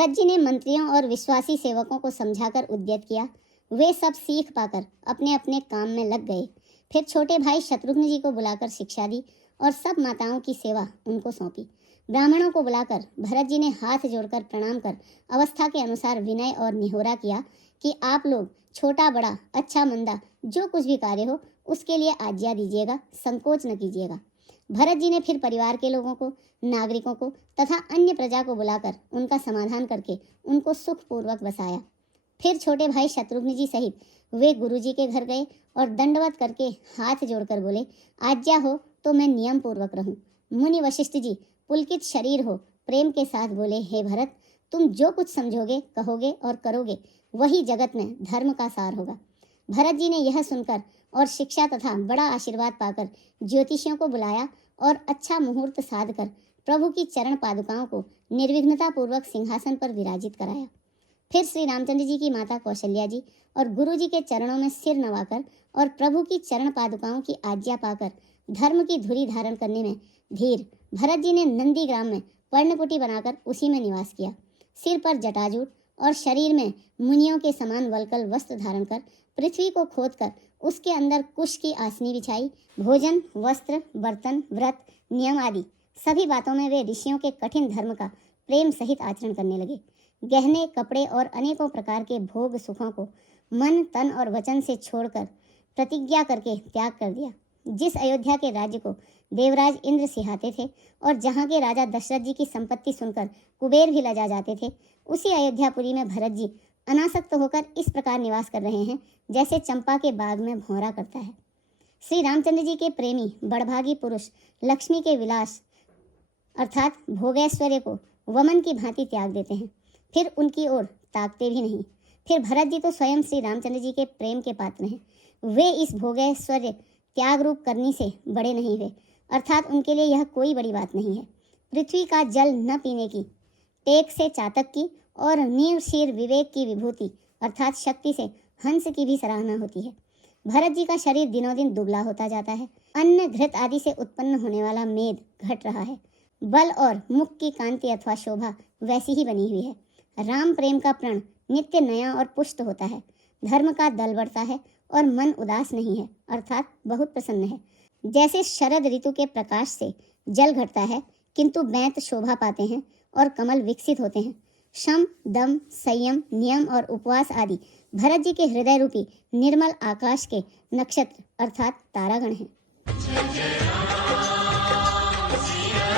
भरत जी ने मंत्रियों और विश्वासी सेवकों को समझाकर उद्यत किया। वे सब सीख पाकर अपने अपने काम में लग गए। फिर छोटे भाई शत्रुघ्न जी को बुलाकर शिक्षा दी और सब माताओं की सेवा उनको सौंपी। ब्राह्मणों को बुलाकर भरत जी ने हाथ जोड़कर प्रणाम कर अवस्था के अनुसार विनय और निहोरा किया कि आप लोग छोटा बड़ा अच्छा मंदा जो कुछ भी कार्य हो उसके लिए आज्ञा दीजिएगा, संकोच न कीजिएगा। भरत जी ने फिर परिवार के लोगों को, नागरिकों को तथा अन्य प्रजा को बुलाकर उनका समाधान करके उनको सुखपूर्वक बसाया। फिर छोटे भाई शत्रुघ्न जी सहित वे गुरु जी के घर गए और दंडवत करके हाथ जोड़कर बोले, आज्ञा हो तो मैं नियम पूर्वक रहूं। मुनि वशिष्ठ जी पुलकित शरीर हो प्रेम के साथ बोले, हे भरत, तुम जो कुछ समझोगे, कहोगे और करोगे वही जगत में धर्म का सार होगा। भरत जी ने यह सुनकर और शिक्षा तथा बड़ा आशीर्वाद पाकर ज्योतिषियों को बुलाया और अच्छा मुहूर्त साध कर प्रभु की चरण पादुकाओं को निर्विघ्नता पूर्वक सिंहासन पर विराजित कराया। फिर श्री रामचंद्र जी की माता कौशल्या जी और गुरु जी के चरणों में सिर नवाकर और प्रभु की चरण पादुकाओं की आज्ञा पाकर धर्म की धुरी धारण करने में धीर भरत जी ने नंदी ग्राम में पर्णकुटी बनाकर उसी में निवास किया। सिर पर जटाजूट और शरीर में मुनियों के समान वलकल वस्त्र धारण कर पृथ्वी को खोदकर उसके अंदर कुश की आसनी बिछाई। भोजन, वस्त्र, बर्तन, व्रत, नियम आदि सभी बातों में वे ऋषियों के कठिन धर्म का प्रेम सहित आचरण करने लगे। गहने, कपड़े और अनेकों प्रकार के भोग सुखों को मन, तन और वचन से छोड़कर प्रतिज्ञा करके त्याग कर दिया। जिस अयोध्या के राज्य को देवराज इंद्र सिहाते थे और जहाँ के राजा दशरथ जी की संपत्ति सुनकर कुबेर भी लजा जाते थे, उसी अयोध्यापुरी में भरत जी अनासक्त होकर इस प्रकार निवास कर रहे हैं जैसे चंपा के बाग में भौरा करता है। श्री रामचंद्र जी के प्रेमी बड़भागी पुरुष लक्ष्मी के विलास अर्थात भोगैश्वर्य को वमन की भांति त्याग देते हैं, फिर उनकी ओर ताकते भी नहीं। फिर भरत जी तो स्वयं श्री रामचंद्र जी के प्रेम के पात्र हैं। वे इस भोगैश्वर्य त्याग रूप करनी से बड़े नहीं हुए, अर्थात उनके लिए यह कोई बड़ी बात नहीं है। पृथ्वी का जल न पीने की, टेक से चातक की और नीव शीर विवेक की विभूति अर्थात शक्ति से हंस की भी सराहना होती है। भरत जी का शरीर दिनों दिन दुबला होता जाता है। अन्न, घृत आदि से उत्पन्न होने वाला मेद घट रहा है। बल और मुख की कांति अथवा शोभा वैसी ही बनी हुई है। राम प्रेम का प्रण नित्य नया और पुष्ट होता है। धर्म का दल बढ़ता है और मन उदास नहीं है, अर्थात बहुत प्रसन्न है। जैसे शरद ऋतु के प्रकाश से जल घटता है किंतु बैंत शोभा पाते हैं और कमल विकसित होते हैं। शम, दम, संयम, नियम और उपवास आदि भरत जी के हृदय रूपी निर्मल आकाश के नक्षत्र अर्थात तारागण हैं।